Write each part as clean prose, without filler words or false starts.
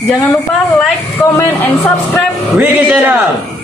Jangan lupa like, comment, and subscribe Wiki Channel.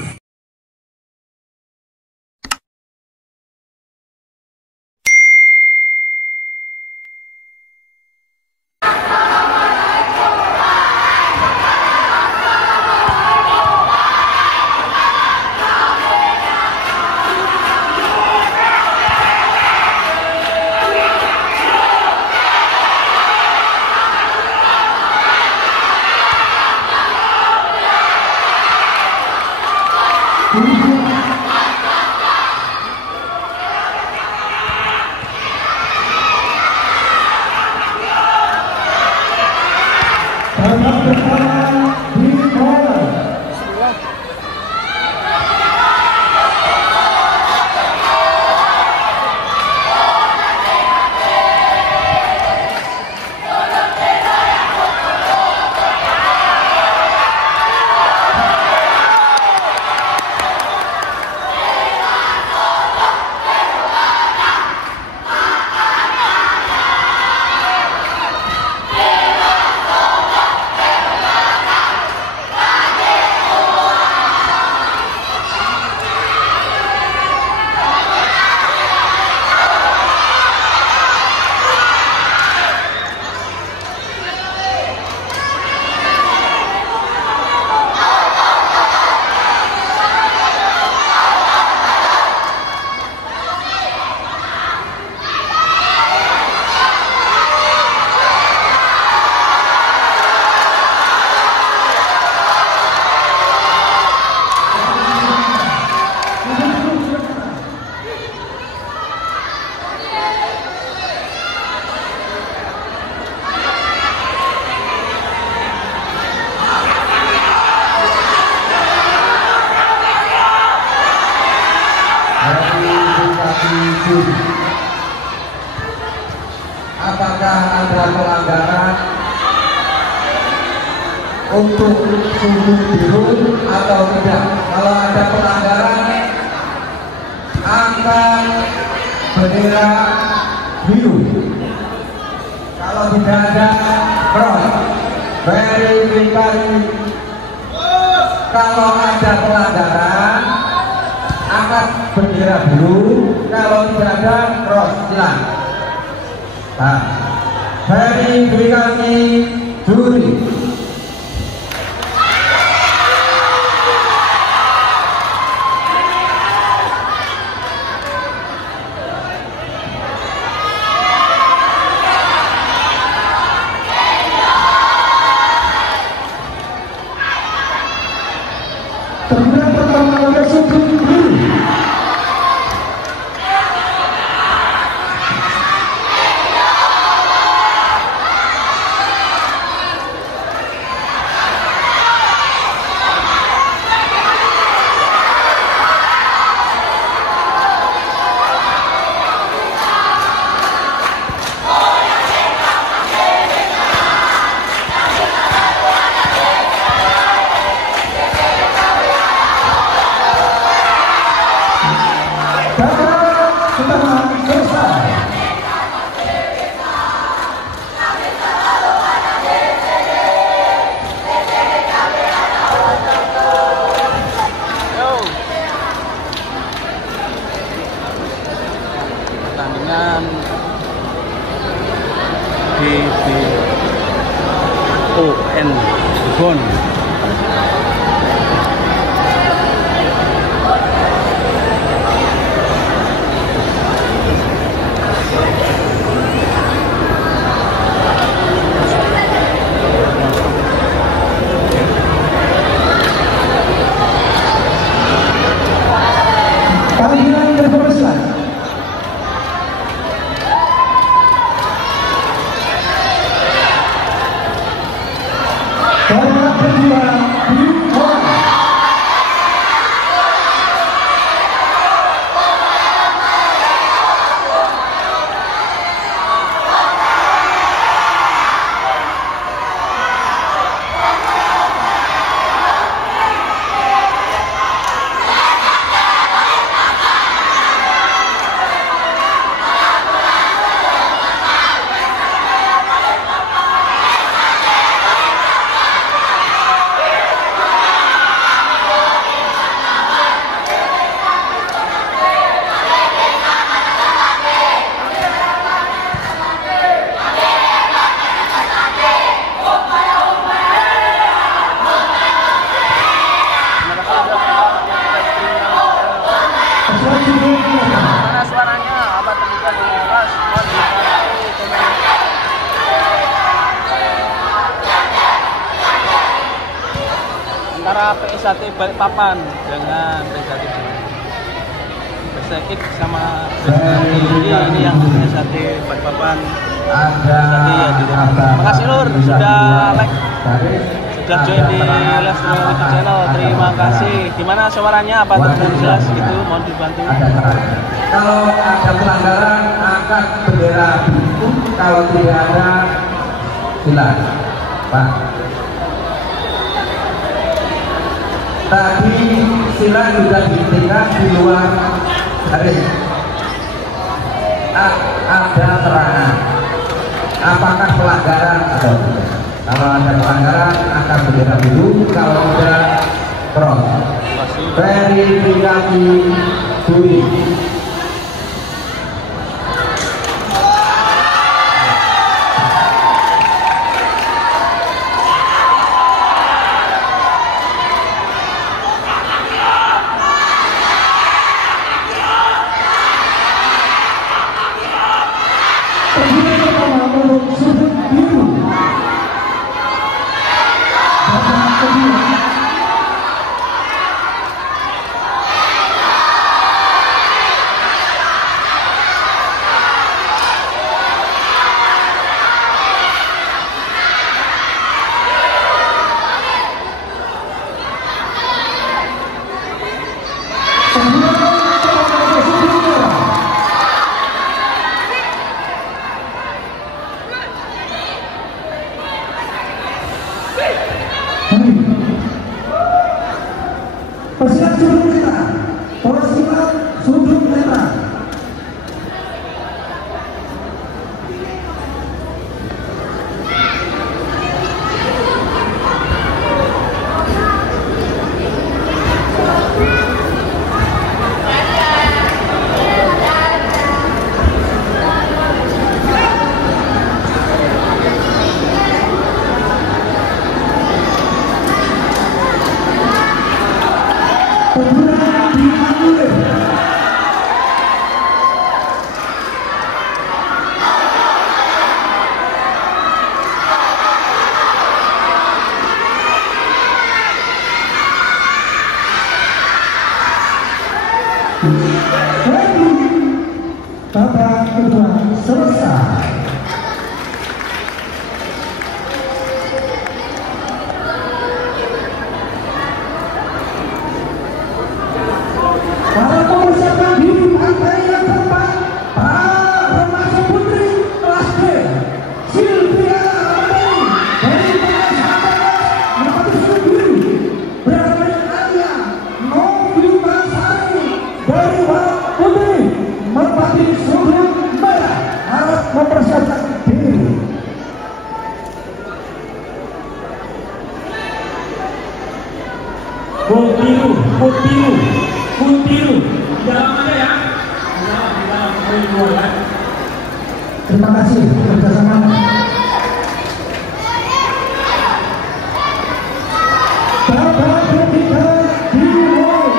Apakah ada pelanggaran untuk sumbu biru atau tidak? Kalau ada pelanggaran, angkat bendera biru. Kalau tidak ada, cross. Verifikasi. Kalau ada pelanggaran, angkat bendera biru. Kalau tidak ada, cross. Silakan. Nah, verifikasi juri. Terminal pertama besok biru. Pertandingan DBON Cirebon. Panggilan berpesan. Karena kedua biru. Mana suaranya? Apa terbuka dengan jelas? Mohon dibantu komen. Antara PSAT Balikpapan dengan PSAT Persekit sama PSAT ini yang PSAT Balikpapan. Terima kasih Lur sudah like, sudah join di Lestari YouTube channel. Terima kasih. Gimana suaranya? Apa terdengar jelas gitu? Mohon dibantu. Kalau ada pelanggaran angkat bendera biru, kalau tidak ada silakan Pak. Tadi silang sudah dihentikan di luar garis. Ada terangan apakah pelanggaran atau tidak. Kalau ada pelanggaran akan bendera biru, kalau tidak cross. Verifikasi duri. Persiap sudut netral, persiap sudut netral. Babak kedua selesai. Para pemirsa di partai yang terbaik, para remaja putri kelas D, Sylvia Ramadhani dari PSHPS merpati sudut biru, bersama Alia Novitasari dari Barat Putih merpati sudut merah, harap mempersiapkan diri. Putiru, dalam aja ya. Dalam poin 2 ya. Terima kasih kerjasamanya. Babak ketiga dimulai.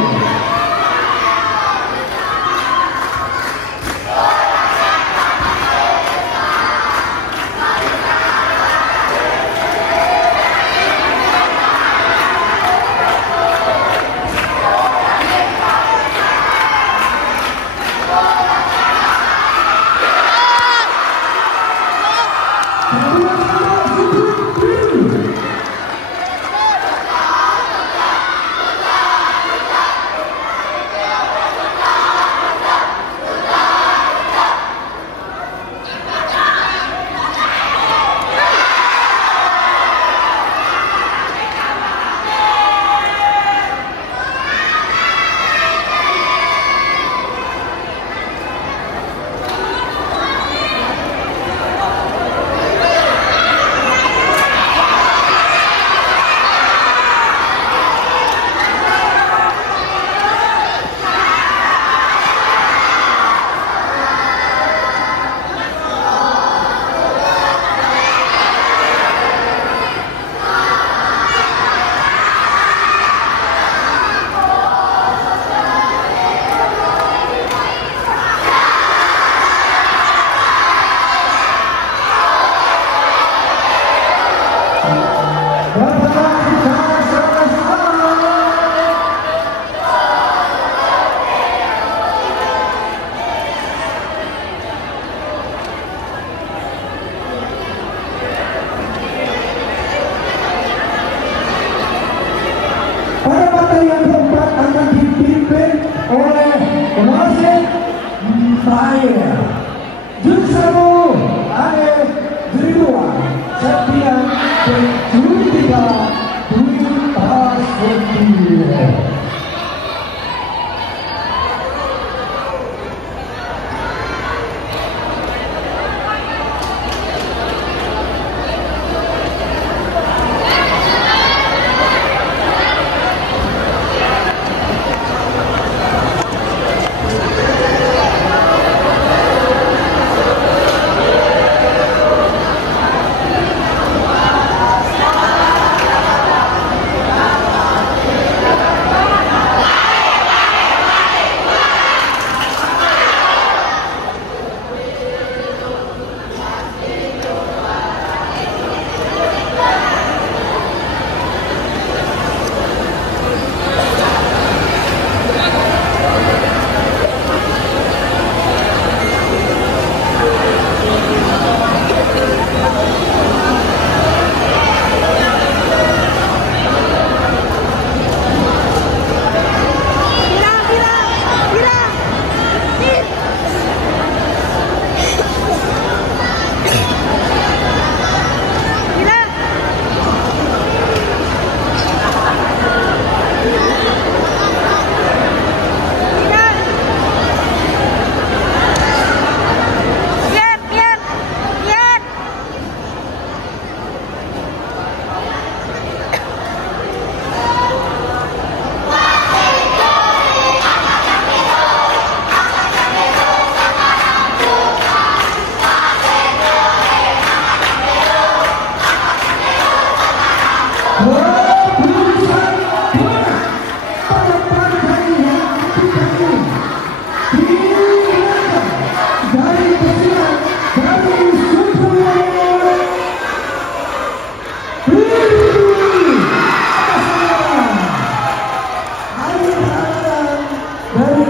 terakhir juri 1 Ane juri 2 Septian dan juri 3 Dwi Basuki.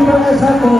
Dari satu,